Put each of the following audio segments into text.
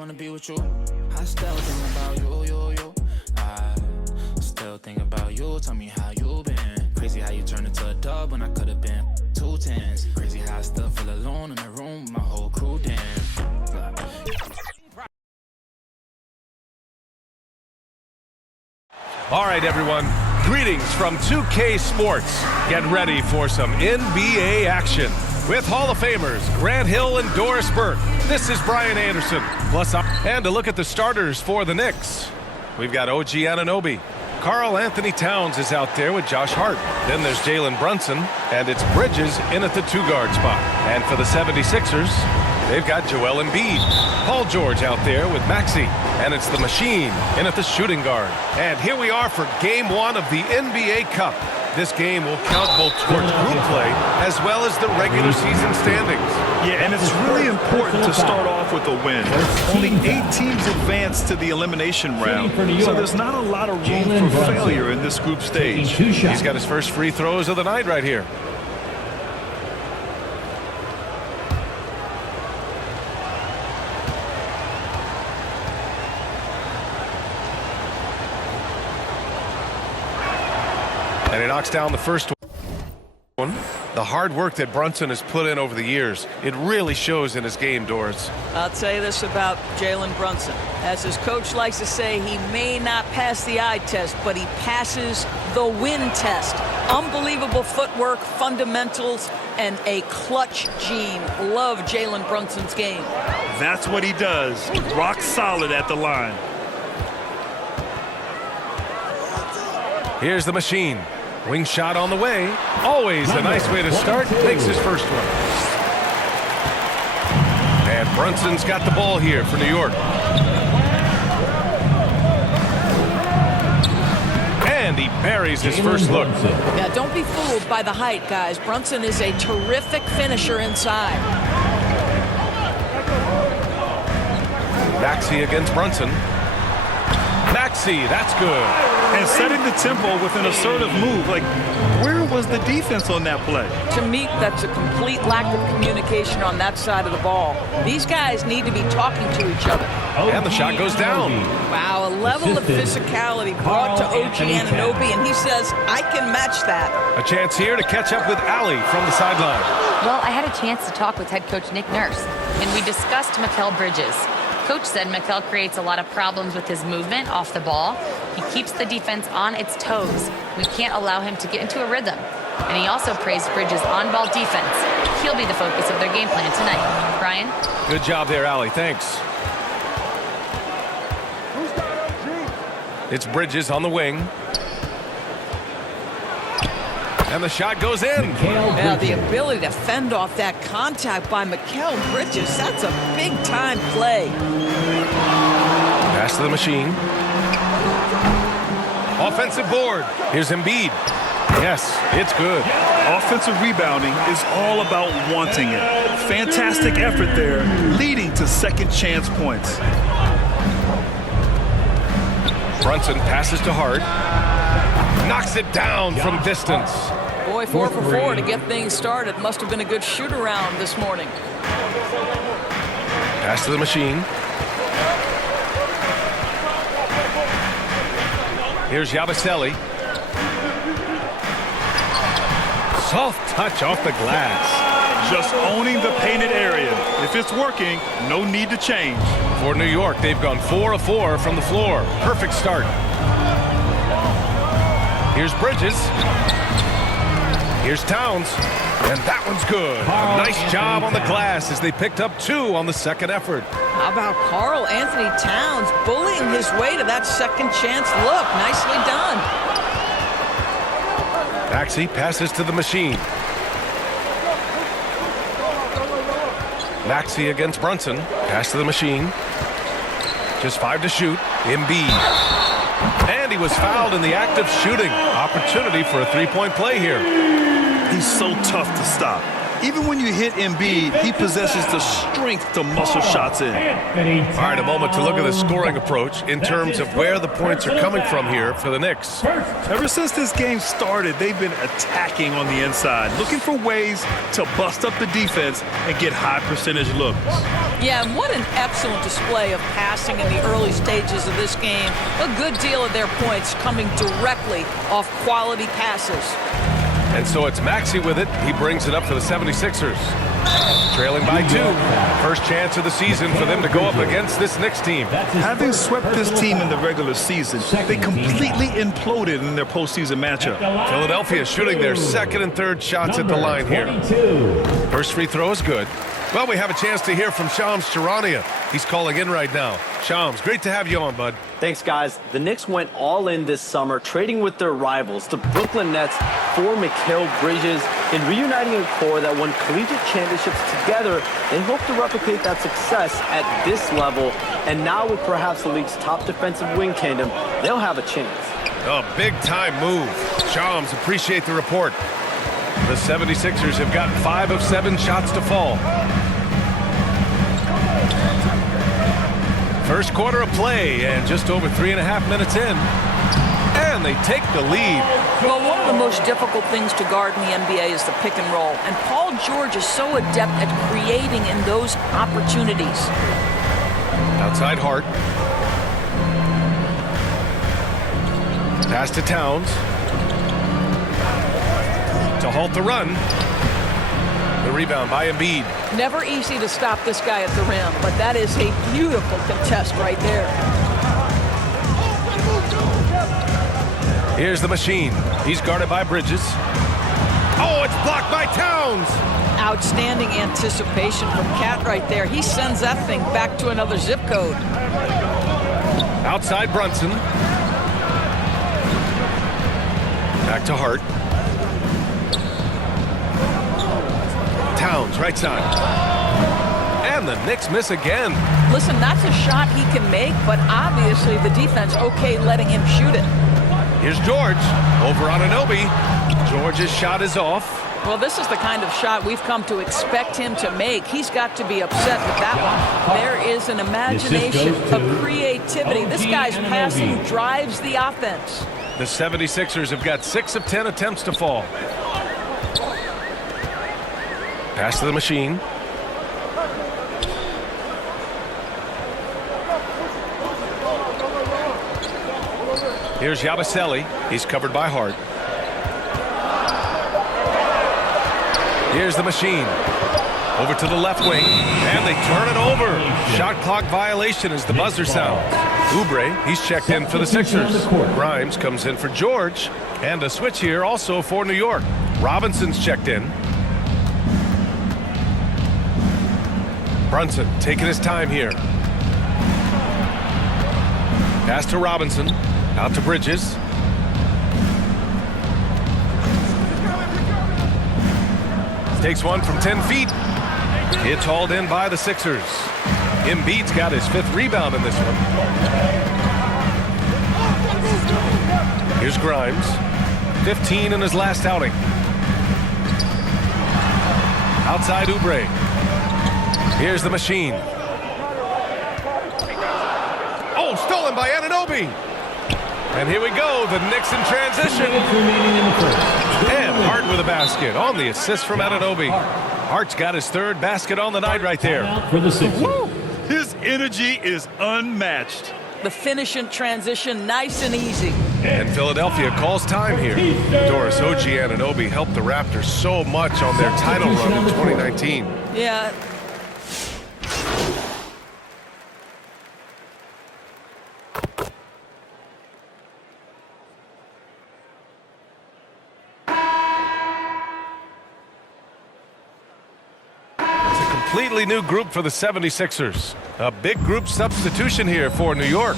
wanna be with you. I still think about you. I still think about you. Tell me how you been. Crazy how you turned into a dub when I could've been 2 tens. Crazy how I still feel alone in the room with my whole crew. Damn. All right, everyone. Greetings from 2K Sports. Get ready for some NBA action with Hall of Famers Grant Hill and Doris Burke. This is Brian Anderson. And to look at the starters for the Knicks, we've got OG Anunoby. Karl Anthony Towns is out there with Josh Hart. Then there's Jalen Brunson, and it's Bridges in at the 2-guard spot. And for the 76ers, they've got Joel Embiid. Paul George out there with Maxey. And it's the Machine in at the shooting guard. And here we are for Game 1 of the NBA Cup. This game will count both towards group play as well as the regular season standings. Yeah, and it's really important to start off with a win. Only 8 teams advance to the elimination round, so there's not a lot of room for failure in this group stage. He's got his first free throws of the night right here. And he knocks down the first one. The hard work that Brunson has put in over the years, it really shows in his game, Doris. I'll tell you this about Jalen Brunson. As his coach likes to say, he may not pass the eye test, but he passes the win test. Unbelievable footwork, fundamentals, and a clutch gene. Love Jalen Brunson's game. That's what he does. Rock solid at the line. Here's the Machine. Wing shot on the way. Always a nice way to start. Makes his first one. And Brunson's got the ball here for New York. And he buries his first look. Yeah, don't be fooled by the height, guys. Brunson is a terrific finisher inside. Maxey against Brunson. Maxey, that's good. And setting the tempo with an assertive move. Like, where was the defense on that play? To me, that's a complete lack of communication on that side of the ball. These guys need to be talking to each other. And the shot goes down. Wow, a level of physicality brought to OG Anunoby, and he says, I can match that. A chance here to catch up with Allie from the sideline. Well, I had a chance to talk with head coach Nick Nurse, and we discussed Mikal Bridges. Coach said Mikal creates a lot of problems with his movement off the ball. He keeps the defense on its toes. We can't allow him to get into a rhythm. And he also praised Bridges' on-ball defense. He'll be the focus of their game plan tonight. Brian? Good job there, Allie. Thanks. It's Bridges on the wing. And the shot goes in. Yeah, the ability to fend off that contact by Mikal Bridges, that's a big-time play. Pass to the Machine. Offensive board. Here's Embiid. Yes, it's good. Offensive rebounding is all about wanting it. Fantastic effort there, leading to second chance points. Brunson passes to Hart. Knocks it down from distance. Boy, 4 for 4 to get things started. Must have been a good shoot-around this morning. Pass to the Machine. Here's Yabusele. Soft touch off the glass. Just owning the painted area. If it's working, no need to change. For New York, they've gone 4 of 4 from the floor. Perfect start. Here's Bridges. Here's Towns. And that one's good. A nice job on the glass as they picked up 2 on the second effort. How about Karl Anthony Towns bullying his way to that second chance look? Nicely done. Maxey passes to the Machine. Maxey against Brunson. Pass to the Machine. Just 5 to shoot. Embiid. And he was fouled in the act of shooting. Opportunity for a 3-point play here. He's so tough to stop. Even when you hit Embiid, he possesses the strength to muscle shots in. All right, a moment to look at the scoring approach in terms of where the points are coming from here for the Knicks. Ever since this game started, they've been attacking on the inside, looking for ways to bust up the defense and get high percentage looks. Yeah, and what an excellent display of passing in the early stages of this game. A good deal of their points coming directly off quality passes. And so it's Maxey with it. He brings it up for the 76ers. Trailing by 2. First chance of the season for them to go up against this Knicks team. Having swept this team in the regular season, they completely imploded in their postseason matchup. Philadelphia shooting their second and third shots at the line here. First free throw is good. Well, we have a chance to hear from Shams Charania. He's calling in right now. Shams, great to have you on, bud. Thanks, guys. The Knicks went all in this summer, trading with their rivals, the Brooklyn Nets, for Mikal Bridges, and reuniting a core that won collegiate championships together. They hope to replicate that success at this level, and now with perhaps the league's top defensive wing tandem, they'll have a chance. A big-time move. Shams, appreciate the report. The 76ers have gotten 5 of 7 shots to fall. First quarter of play, and just over 3.5 minutes in. And they take the lead. Well, one of the most difficult things to guard in the NBA is the pick and roll. And Paul George is so adept at creating in those opportunities. Outside Hart. Pass to Towns. To halt the run. The rebound by Embiid. Never easy to stop this guy at the rim, but that is a beautiful contest right there. Here's the machine. He's guarded by Bridges. Oh, it's blocked by Towns. Outstanding anticipation from Cat right there. He sends that thing back to another zip code. Outside Brunson. Back to Hart. Towns, right side. And the Knicks miss again. Listen, that's a shot he can make, but obviously the defense okay letting him shoot it. Here's George over on Anunoby. George's shot is off. Well, this is the kind of shot we've come to expect him to make. He's got to be upset with that one. There is an imagination of creativity. This guy's passing drives the offense. The 76ers have got 6 of 10 attempts to fall. Pass to the machine. Here's Yabusele. He's covered by Hart. Here's the machine. Over to the left wing. And they turn it over. Shot clock violation as the buzzer sounds. Oubre, he's checked in for the Sixers. Grimes comes in for George. And a switch here also for New York. Robinson's checked in. Brunson taking his time here. Pass to Robinson. Out to Bridges. Takes one from 10 feet. It's hauled in by the Sixers. Embiid's got his 5th rebound in this one. Here's Grimes. 15 in his last outing. Outside Oubre. Here's the machine. Oh, stolen by Anunoby. And here we go, the Knicks in transition. And Hart with a basket on the assist from Anunoby. Hart's got his 3rd basket on the night right there. His energy is unmatched. The finish in transition, nice and easy. And Philadelphia calls time here. Doris OG Anunoby helped the Raptors so much on their title run in 2019. Yeah. Completely new group for the 76ers. A big group substitution here for New York.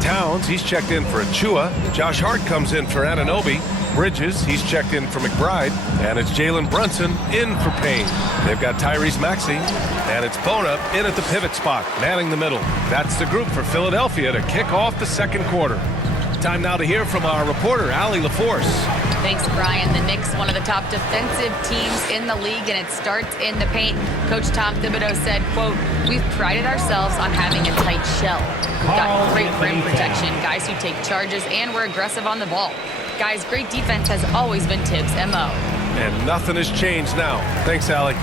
Towns, he's checked in for Achua. Josh Hart comes in for Anunoby. Bridges, he's checked in for McBride. And it's Jalen Brunson in for Payne. They've got Tyrese Maxey. And it's Bona in at the pivot spot, manning the middle. That's the group for Philadelphia to kick off the second quarter. Time now to hear from our reporter, Allie LaForce. Thanks, Brian. The Knicks, one of the top defensive teams in the league, and it starts in the paint. Coach Tom Thibodeau said, quote, "We've prided ourselves on having a tight shell. We've got great rim protection, guys who take charges, and we're aggressive on the ball. Guys, great defense has always been Tibbs' MO." And nothing has changed now. Thanks, Allie.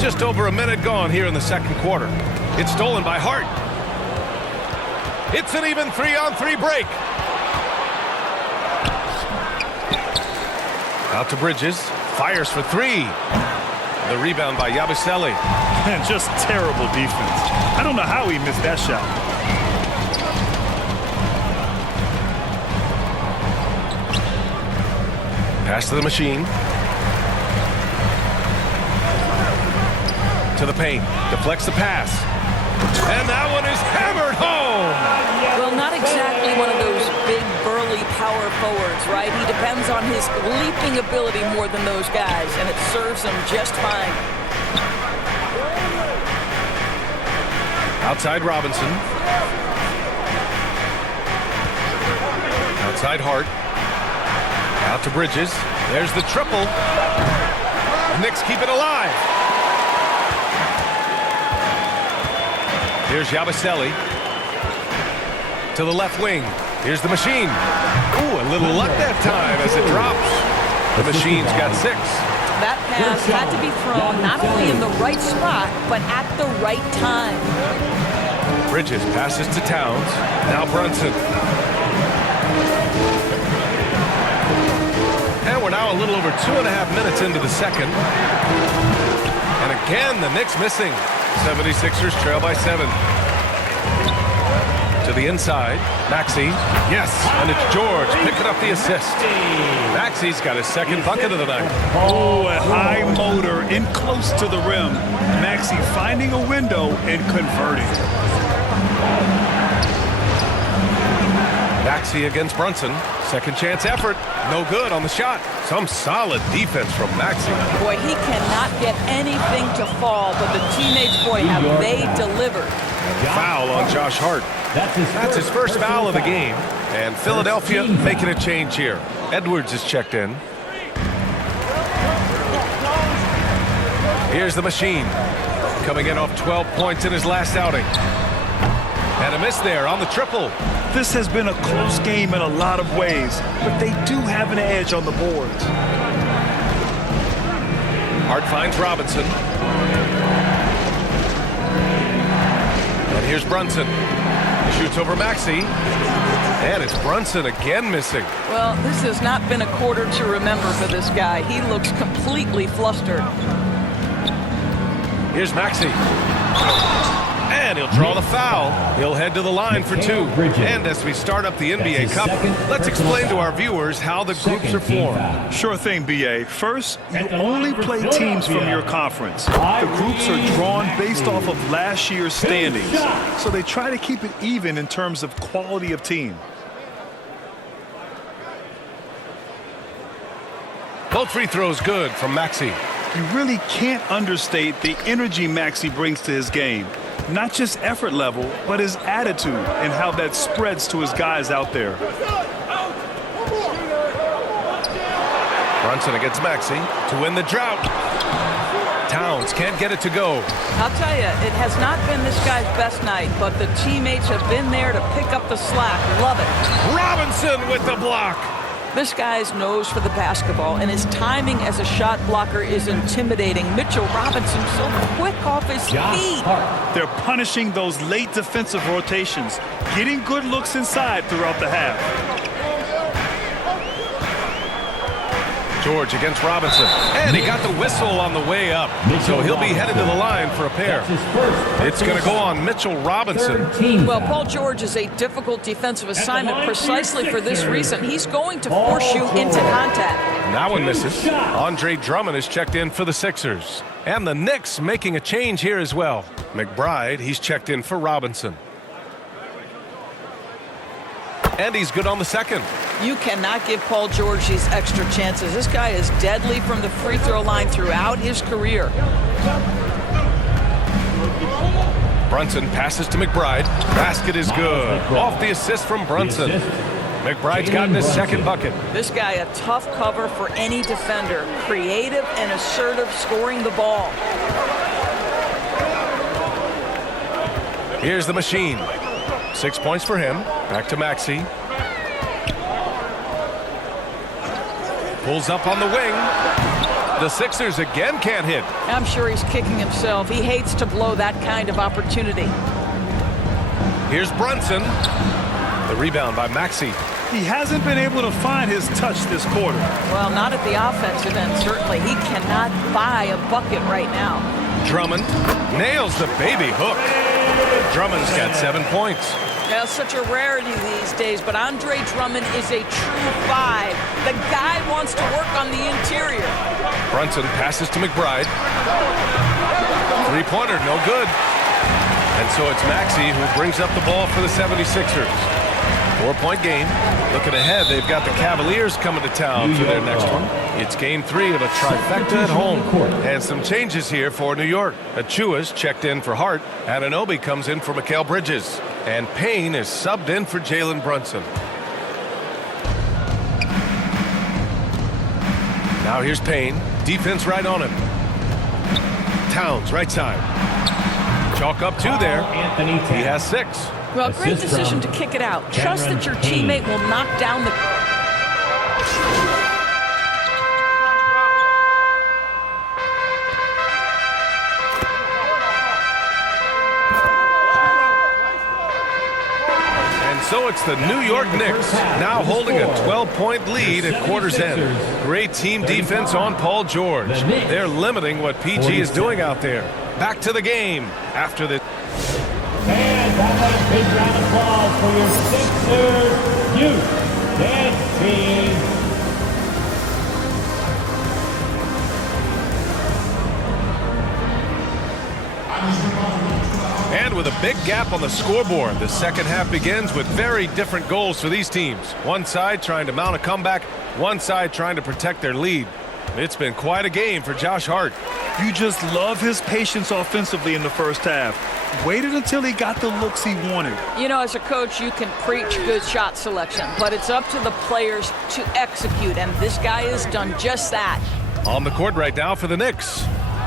Just over a minute gone here in the second quarter. It's stolen by Hart. It's an even 3-on-3 break. Out to Bridges. Fires for three. The rebound by Yabusele. Man, just terrible defense. I don't know how he missed that shot. Pass to the machine. To the paint. Deflects the pass. And that one is hammered home. Well, not exactly one of those big, burly power forwards, right? He depends on his leaping ability more than those guys, and it serves him just fine. Outside Robinson. Outside Hart. Out to Bridges. There's the triple. The Knicks keep it alive. Here's Yabusele. To the left wing. Here's the machine. Ooh, a little luck that time as it drops. The machine's got 6. That pass had to be thrown not only in the right spot, but at the right time. Bridges passes to Towns. Now Brunson. And we're now a little over 2.5 minutes into the second. And again, the Knicks missing. 76ers trail by 7. To the inside. Maxey. Yes. And it's George picking up the assist. Maxey's got his second bucket of the night. Oh, a high motor in close to the rim. Maxey finding a window and converting. Maxey against Brunson. Second chance effort. No good on the shot. Some solid defense from Maxey. Boy, he cannot get anything to fall, but the teammates, boy, have they delivered. Foul on Josh Hart. That's his first foul of the game. And Philadelphia making a change here. Edwards is checked in. Here's the machine. Coming in off 12 points in his last outing. And a miss there on the triple. This has been a close game in a lot of ways, but they do have an edge on the boards. Hart finds Robinson. And here's Brunson. He shoots over Maxey. And it's Brunson again missing. Well, this has not been a quarter to remember for this guy. He looks completely flustered. Here's Maxey. And he'll draw the foul. He'll head to the line for 2. And as we start up the NBA Cup, let's explain to our viewers how the groups are formed. Sure thing, B.A. First, you only play teams from your conference. The groups are drawn based off of last year's standings, so they try to keep it even in terms of quality of team. Both free throws good from Maxey. You really can't understate the energy Maxey brings to his game. Not just effort level, but his attitude and how that spreads to his guys out there. Brunson against Maxey to win the drought. Towns can't get it to go. I'll tell you, it has not been this guy's best night, but the teammates have been there to pick up the slack. Love it. Robinson with the block. This guy's nose for the basketball, and his timing as a shot blocker is intimidating. Mitchell Robinson so quick off his feet. They're punishing those late defensive rotations, getting good looks inside throughout the half. George against Robinson. And he got the whistle on the way up. So he'll be headed to the line for a pair. It's going to go on Mitchell Robinson. Well, Paul George is a difficult defensive assignment precisely for this reason. He's going to force you into contact. That one misses. Andre Drummond is checked in for the Sixers. And the Knicks making a change here as well. McBride, he's checked in for Robinson. And he's good on the second. You cannot give Paul George these extra chances. This guy is deadly from the free throw line throughout his career. Brunson passes to McBride. Basket is good. Off the assist from Brunson. McBride's gotten his second bucket. This guy, a tough cover for any defender. Creative and assertive scoring the ball. Here's the machine. 6 points for him. Back to Maxey. Pulls up on the wing. The Sixers again can't hit. I'm sure he's kicking himself. He hates to blow that kind of opportunity. Here's Brunson. The rebound by Maxey. He hasn't been able to find his touch this quarter. Well, not at the offensive end, certainly. He cannot buy a bucket right now. Drummond nails the baby hook. Drummond's got 7 points. Now, such a rarity these days, but Andre Drummond is a true 5. The guy wants to work on the interior. Brunson passes to McBride. Three-pointer, no good. And so it's Maxey who brings up the ball for the 76ers. 4-point game. Looking ahead, they've got the Cavaliers coming to town for their next one. It's game 3 of a trifecta at home. And some changes here for New York. Achua's checked in for Hart. Anunoby comes in for Mikal Bridges. And Payne is subbed in for Jalen Brunson. Now here's Payne. Defense right on him. Towns, right side. Chalk up 2 there. He has 6. Well, great decision to kick it out. Trust that your teammate will knock down the... So it's the New York Knicks now holding a 12-point lead at quarter's end. Great team defense on Paul George. They're limiting what PG is doing out there. Back to the game after the... And I'd like a big round of applause for your Sixers youth dance team. And with a big gap on the scoreboard, the second half begins with very different goals for these teams. One side trying to mount a comeback, one side trying to protect their lead. It's been quite a game for Josh Hart. You just love his patience offensively in the first half. Waited until he got the looks he wanted. You know, as a coach, you can preach good shot selection, but it's up to the players to execute, and this guy has done just that. On the court right now for the Knicks,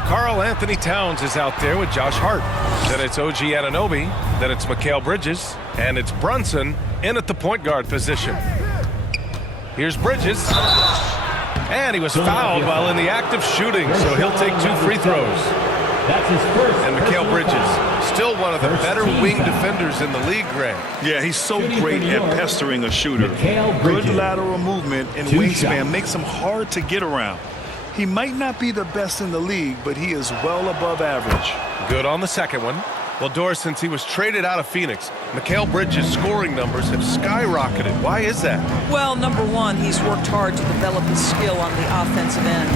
Karl Anthony Towns is out there with Josh Hart. Then it's OG Anunoby. Then it's Mikal Bridges. And it's Brunson in at the point guard position. Here's Bridges. And he was fouled while in the act of shooting, so he'll take 2 free throws. That's his first. And Mikal Bridges, still one of the better wing defenders in the league, Grant. Yeah, he's so great at pestering a shooter. Good lateral movement and wingspan makes him hard to get around. He might not be the best in the league, but he is well above average. Good on the second one. Well, Doris, since he was traded out of Phoenix, Mikal Bridges' scoring numbers have skyrocketed. Why is that? Well, number one, he's worked hard to develop his skill on the offensive end.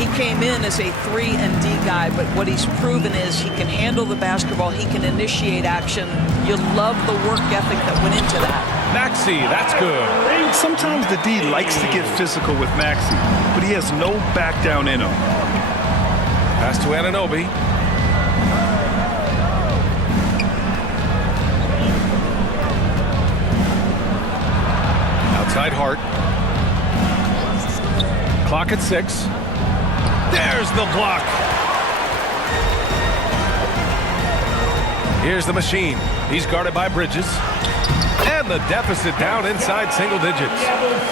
He came in as a 3-and-D guy, but what he's proven is he can handle the basketball, he can initiate action. You love the work ethic that went into that. Maxey, that's good. Sometimes the D likes to get physical with Maxey, but he has no back down in him. Pass to Anunoby. Outside Hart. Clock at 6. There's the block. Here's the machine. He's guarded by Bridges. And the deficit down inside single digits.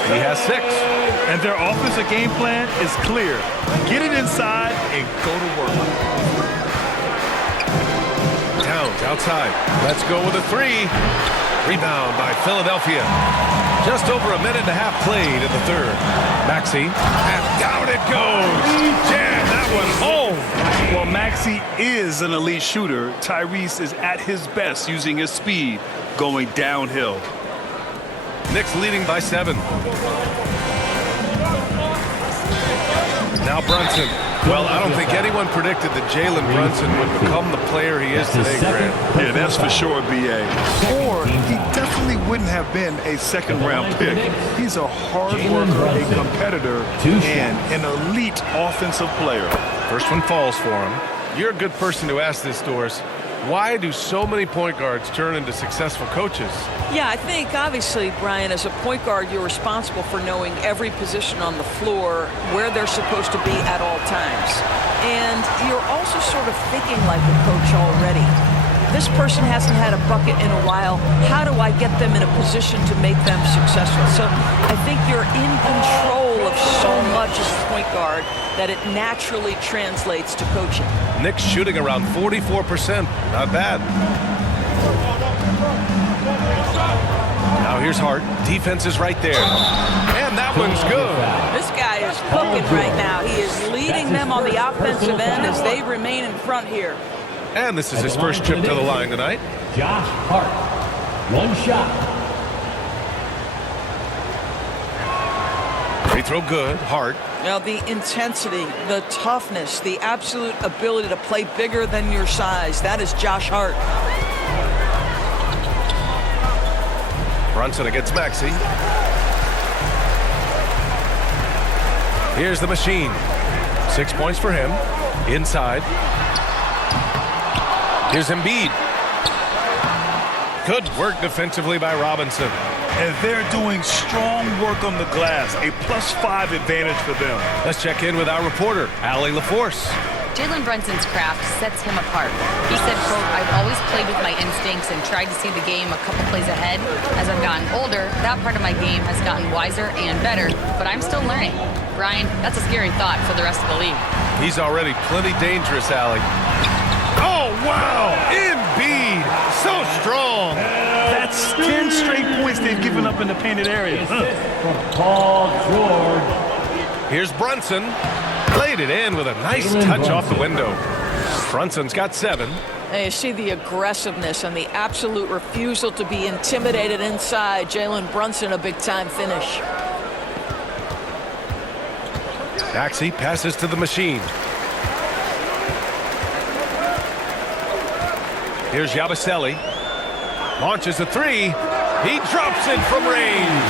He has 6. And their offensive game plan is clear. Get it inside and go to work. Towns outside. Let's go with a 3. Rebound by Philadelphia. Just over a minute and a half played in the third. Maxey. And down it goes. Jam that one home. While Maxey is an elite shooter, Tyrese is at his best using his speed going downhill. Knicks leading by 7. Now Brunson. Well, I don't think anyone predicted that Jalen Brunson would become the player he is today, Grant. Yeah, that's for sure, B.A. Or he definitely wouldn't have been a second-round pick. He's a hard worker, a competitor, and an elite offensive player. First one falls for him. You're a good person to ask this, Doris. Why do so many point guards turn into successful coaches? Yeah, I think obviously, Brian, as a point guard, you're responsible for knowing every position on the floor, where they're supposed to be at all times. And you're also sort of thinking like a coach already. This person hasn't had a bucket in a while. How do I get them in a position to make them successful? So I think you're in control of so much as a point guard that it naturally translates to coaching. Knicks shooting around 44%. Not bad. Now here's Hart. Defense is right there. And that one's good. This guy is cooking right now. He is leading them on the offensive end as they remain in front here. And this is his first trip to the line tonight. Josh Hart. One shot. Free throw good. Hart. Now the intensity, the toughness, the absolute ability to play bigger than your size. That is Josh Hart. Brunson against Maxey. Here's the machine. 6 points for him. Inside. Here's Embiid. Good work defensively by Robinson. And they're doing strong work on the glass. A +5 advantage for them. Let's check in with our reporter, Allie LaForce. Jalen Brunson's craft sets him apart. He said, quote, "I've always played with my instincts and tried to see the game a couple plays ahead. As I've gotten older, that part of my game has gotten wiser and better, but I'm still learning." Brian, that's a scary thought for the rest of the league. He's already plenty dangerous, Allie. Oh, wow! Embiid! So strong! That's 10 straight points they've given up in the painted area. From Paul George. Here's Brunson. Laid it in with a nice touch off the window. Brunson's got 7. And you see the aggressiveness and the absolute refusal to be intimidated inside. Jalen Brunson, a big-time finish. Maxey passes to the machine. Here's Yabusele. Launches a 3. He drops it from range.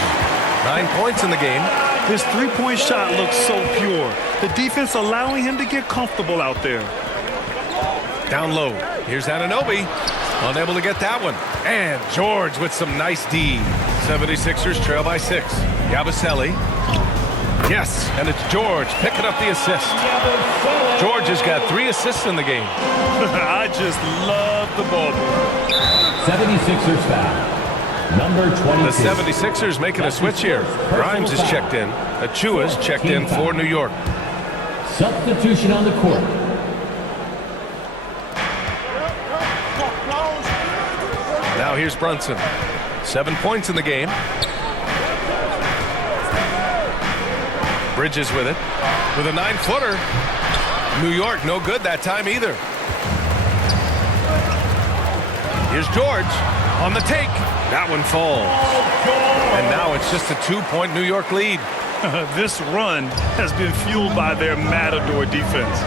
9 points in the game. His three-point shot looks so pure. The defense allowing him to get comfortable out there. Down low. Here's Anunoby. Unable to get that one. And George with some nice D. 76ers trail by 6. Yabusele. Yes, and it's George picking up the assist. George has got 3 assists in the game. I just love the ball. 76ers foul. Number 22. The 76ers making a switch here. Grimes is checked in. Achua's checked in for New York. Substitution on the court. Now here's Brunson. 7 points in the game. Bridges with it. With a 9-footer. New York no good that time either. Here's George on the take. That one falls. And now it's just a 2-point New York lead. This run has been fueled by their matador defense.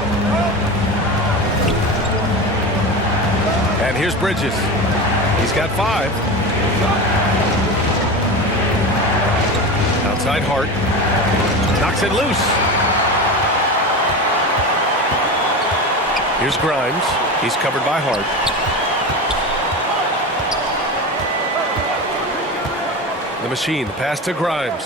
And here's Bridges. He's got 5. Outside Hart. Knocks it loose. Here's Grimes. He's covered by Hart. The machine, the pass to Grimes.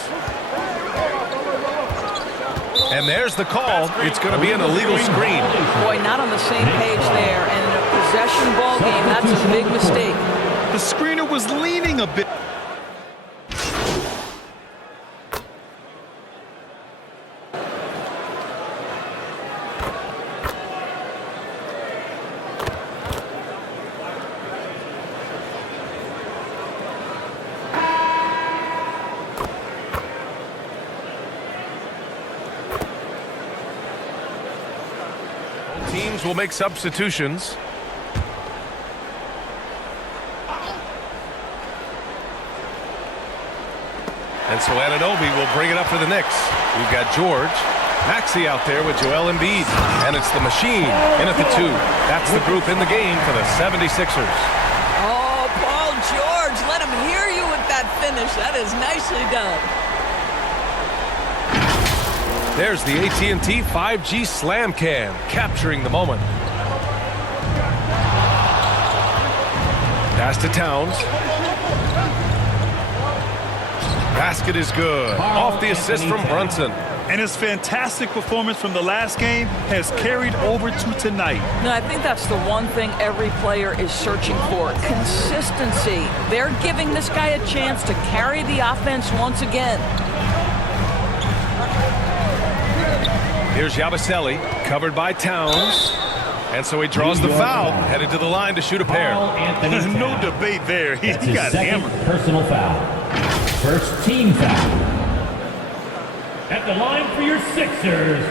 And there's the call. It's going to be an illegal screen. Boy, not on the same page there. And in a possession ball game, that's a big mistake. The screener was leaning a bit. Teams will make substitutions. And so Anunoby will bring it up for the Knicks. We've got George. Maxey out there with Joel Embiid. And it's the machine in at the 2. That's the group in the game for the 76ers. Oh, Paul George, let him hear you with that finish. That is nicely done. There's the AT&T 5G Slam Cam, capturing the moment. Pass to Towns. Basket is good. Off the assist from Brunson. And his fantastic performance from the last game has carried over to tonight. No, I think that's the one thing every player is searching for. Consistency. They're giving this guy a chance to carry the offense once again. Here's Yabusele, covered by Towns. And so he draws the foul, headed to the line to shoot a pair. No debate there. He That's his got second hammered. personal foul. First team foul. At the line for your Sixers,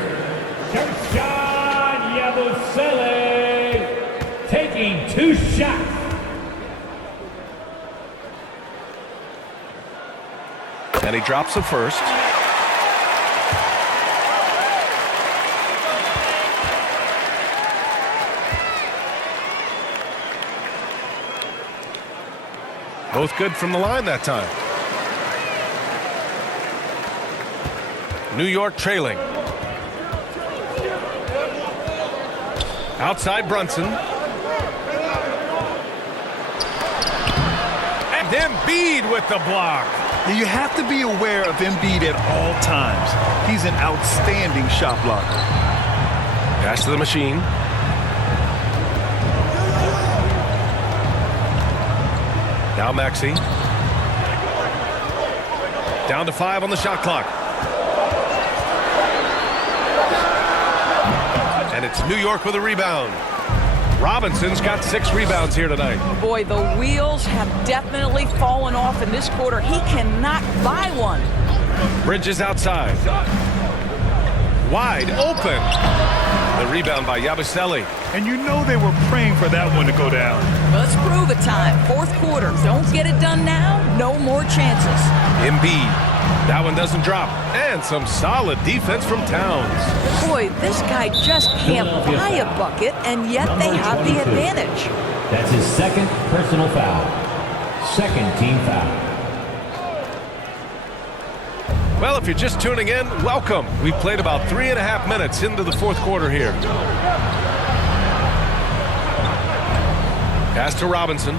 Kershaw Yabusele taking 2 shots. And he drops the first. Both good from the line that time. New York trailing. Outside Brunson. And Embiid with the block. You have to be aware of Embiid at all times. He's an outstanding shot blocker. Pass to the machine. Now Maxey. Down to 5 on the shot clock. And it's New York with a rebound. Robinson's got 6 rebounds here tonight. Boy, the wheels have definitely fallen off in this quarter. He cannot buy one. Bridges outside. Wide open. The rebound by Yabusele. And you know they were praying for that one to go down. Let's prove it time. Fourth quarter. Don't get it done now. No more chances. Embiid. That one doesn't drop. And some solid defense from Towns. Boy, this guy just can't buy a bucket, and yet they have the advantage. That's his second personal foul. Second team foul. Well, if you're just tuning in, welcome. We've played about 3.5 minutes into the fourth quarter here. Pass to Robinson.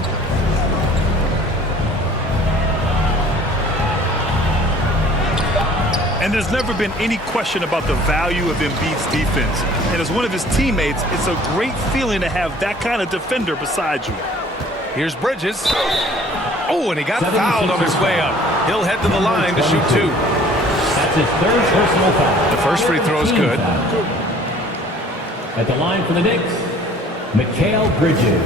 And there's never been any question about the value of Embiid's defense. And as one of his teammates, it's a great feeling to have that kind of defender beside you. Here's Bridges. Oh, and he got fouled on his way up. He'll head to the line to shoot 2. That's his third personal foul. The first free throw is Team good. foul. At the line for the Knicks, Mikal Bridges.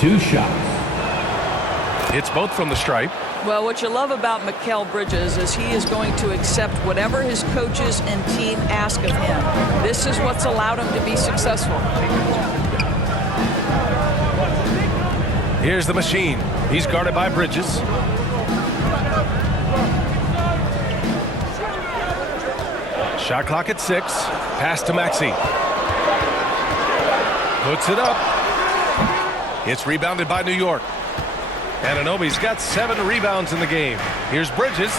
2 shots. It's both from the stripe. Well, what you love about Mikal Bridges is he is going to accept whatever his coaches and team ask of him. This is what's allowed him to be successful. Here's the machine. He's guarded by Bridges. Shot clock at 6. Pass to Maxey. Puts it up. It's rebounded by New York. Anunoby's got 7 rebounds in the game. Here's Bridges.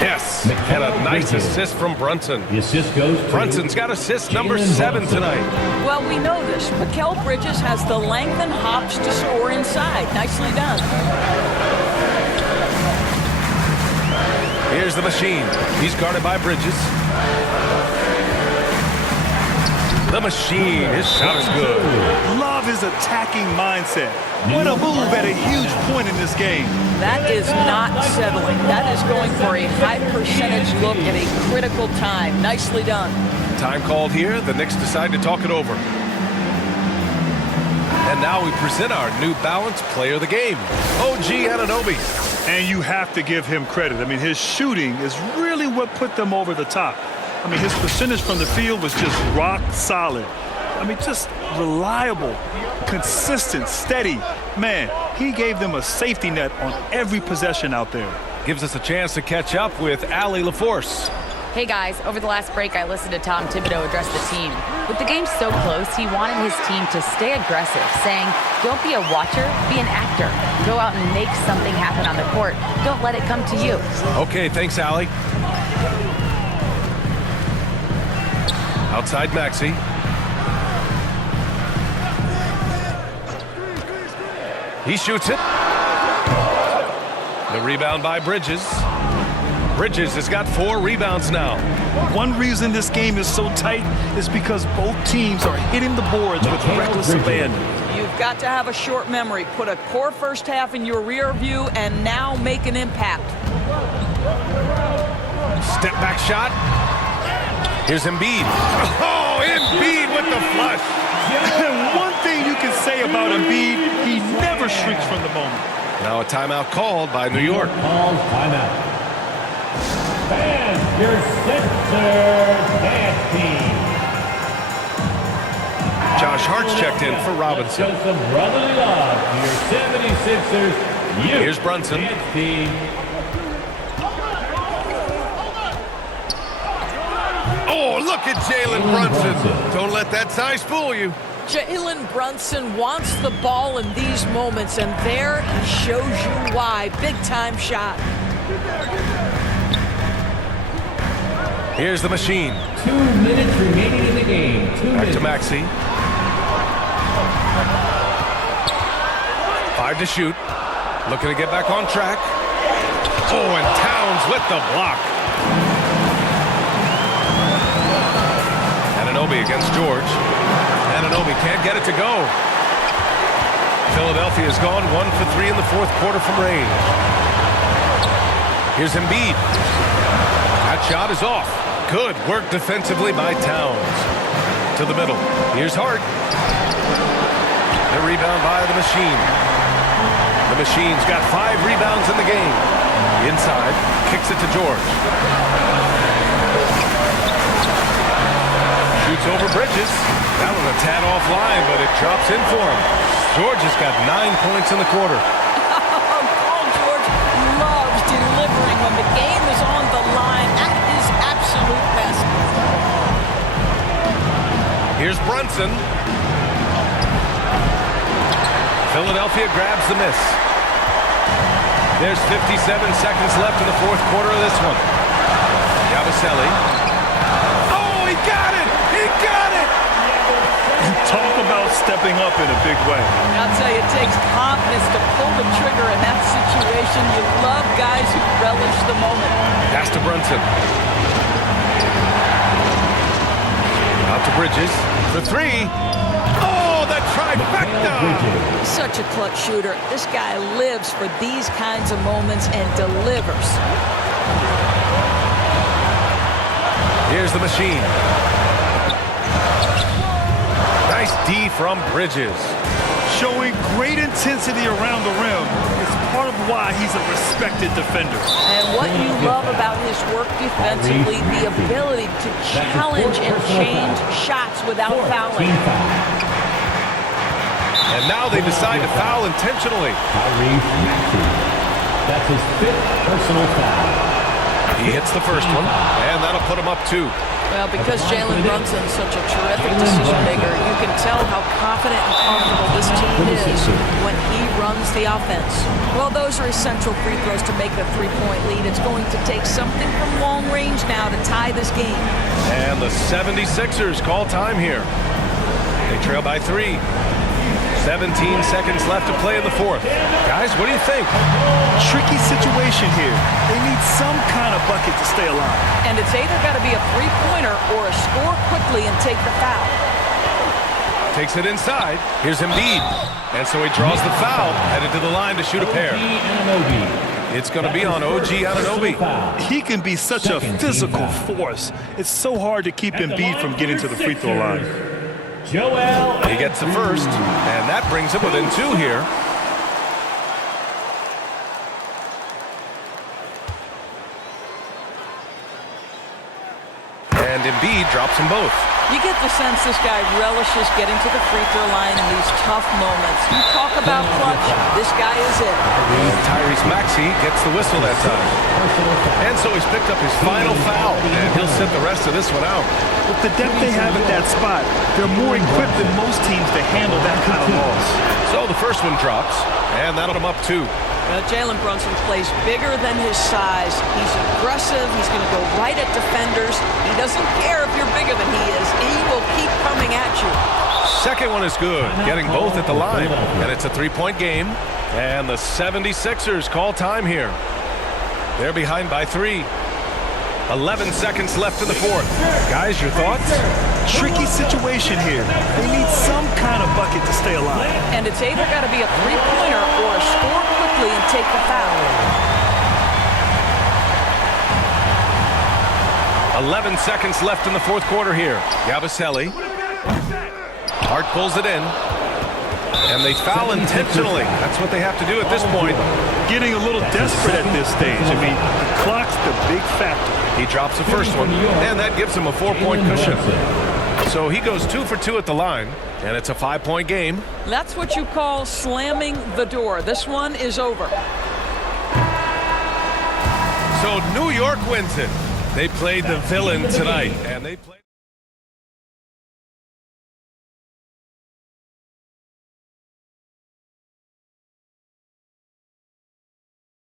Yes. And a nice assist from Brunson. The assist goes to Brunson's got assist number Jalen 7 Brunson. tonight. Well, we know this. Mikal Bridges has the length and hops to score inside. Nicely done. Here's the machine. He's guarded by Bridges. The machine. His shot is good. Love his attacking mindset. What a move at a huge point in this game. That is not settling. That is going for a high percentage look at a critical time. Nicely done. Time called here. The Knicks decide to talk it over. And now we present our New Balance Player of the Game, OG Anunoby. And you have to give him credit. I mean, his shooting is really what put them over the top. I mean, his percentage from the field was just rock solid. I mean, just reliable, consistent, steady. Man, he gave them a safety net on every possession out there. Gives us a chance to catch up with Allie LaForce. Hey guys, over the last break I listened to Tom Thibodeau address the team. With the game so close, he wanted his team to stay aggressive, saying, don't be a watcher, be an actor. Go out and make something happen on the court. Don't let it come to you. Okay, thanks, Allie. Outside Maxey. He shoots it. The rebound by Bridges. Bridges has got 4 rebounds now. One reason this game is so tight is because both teams are hitting the boards with reckless abandon. You've got to have a short memory. Put a core first half in your rear view and now make an impact. Step back shot. Here's Embiid. Oh, Embiid with the flush. And one thing you can say about Embiid, he never shrinks from the moment. Now a timeout called by New York. Calls timeout. And your Sixers dance team. Josh Hart's checked in for Robinson. Show some brotherly love to your 76ers youth Here's Brunson. dance team. Oh, look at Jalen Brunson. Don't let that size fool you. Jalen Brunson wants the ball in these moments, and there he shows you why. Big-time shot. Here's the machine. 2 minutes remaining in the game. Back to Maxey. 5 to shoot. Looking to get back on track. Oh, and Towns with the block. Anunoby against George. Anunoby can't get it to go. Philadelphia's gone 1 for 3 in the 4th quarter from range. Here's Embiid. That shot is off. Good work defensively by Towns. To the middle. Here's Hart. The rebound by the machine. The machine's got 5 rebounds in the game. Inside. Kicks it to George. Shoots over Bridges. That was a tad offline, but it drops in for him. George has got 9 points in the quarter. Paul George loves delivering when the game is on the line at his absolute best. Here's Brunson. Philadelphia grabs the miss. There's 57 seconds left in the 4th quarter of this one. Yabusele. Oh, he got it! He got it! And talk about stepping up in a big way. I'll tell you, it takes confidence to pull the trigger in that situation. You love guys who relish the moment. Pass to Brunson. Out to Bridges. For 3. Oh, the trifecta! Such a clutch shooter. This guy lives for these kinds of moments and delivers. Here's the machine. Nice D from Bridges. Showing great intensity around the rim is part of why he's a respected defender. And what you love about his work defensively, the ability to challenge and change shots without fouling. And now they decide to foul intentionally. That's his 5th personal foul. He hits the first one, and that'll put him up 2. Well, because Jalen Brunson's such a terrific decision maker, you can tell how confident and comfortable this team is when he runs the offense. Well, those are essential free throws to make the 3-point lead. It's going to take something from long range now to tie this game. And the 76ers call time here. They trail by 3. 17 seconds left to play in the 4th. Guys, what do you think? Tricky situation here. They need some kind of bucket to stay alive. And it's either got to be a three-pointer or a score quickly and take the foul. Takes it inside. Here's Embiid. And so he draws the foul, headed to the line to shoot a pair. It's going to be on OG Anunoby. He can be such a physical force. It's so hard to keep Embiid from getting to the free throw line. He gets the first, and that brings him within 2 here. And Embiid drops them both. You get the sense this guy relishes getting to the free throw line in these tough moments. You talk about clutch, this guy is it. Tyrese Maxey gets the whistle that time. And so he's picked up his final foul, and he'll sit the rest of this one out. With the depth they have at that spot, they're more equipped than most teams to handle that kind of loss. So the first one drops, and that'll come up 2. Jalen Brunson plays bigger than his size. He's aggressive. He's going to go right at defenders. He doesn't care if you're bigger than he is. He will keep coming at you. Second one is good, getting both at the line. And it's a 3-point game. And the 76ers call time here. They're behind by 3. 11 seconds left in the fourth. Guys, your thoughts? Tricky situation here. They need some kind of bucket to stay alive. And it's either got to be a three-pointer or a score quickly and take the foul. 11 seconds left in the fourth quarter here. Yabusele. Hart pulls it in. And they foul intentionally. That's what they have to do at this point. Getting a little desperate at this stage. I mean, the clock's the big factor. He drops the first one, and that gives him a 4-point cushion. So he goes 2 for 2 at the line, and it's a 5-point game. That's what you call slamming the door. This one is over. So New York wins it. They played the villain tonight, and they played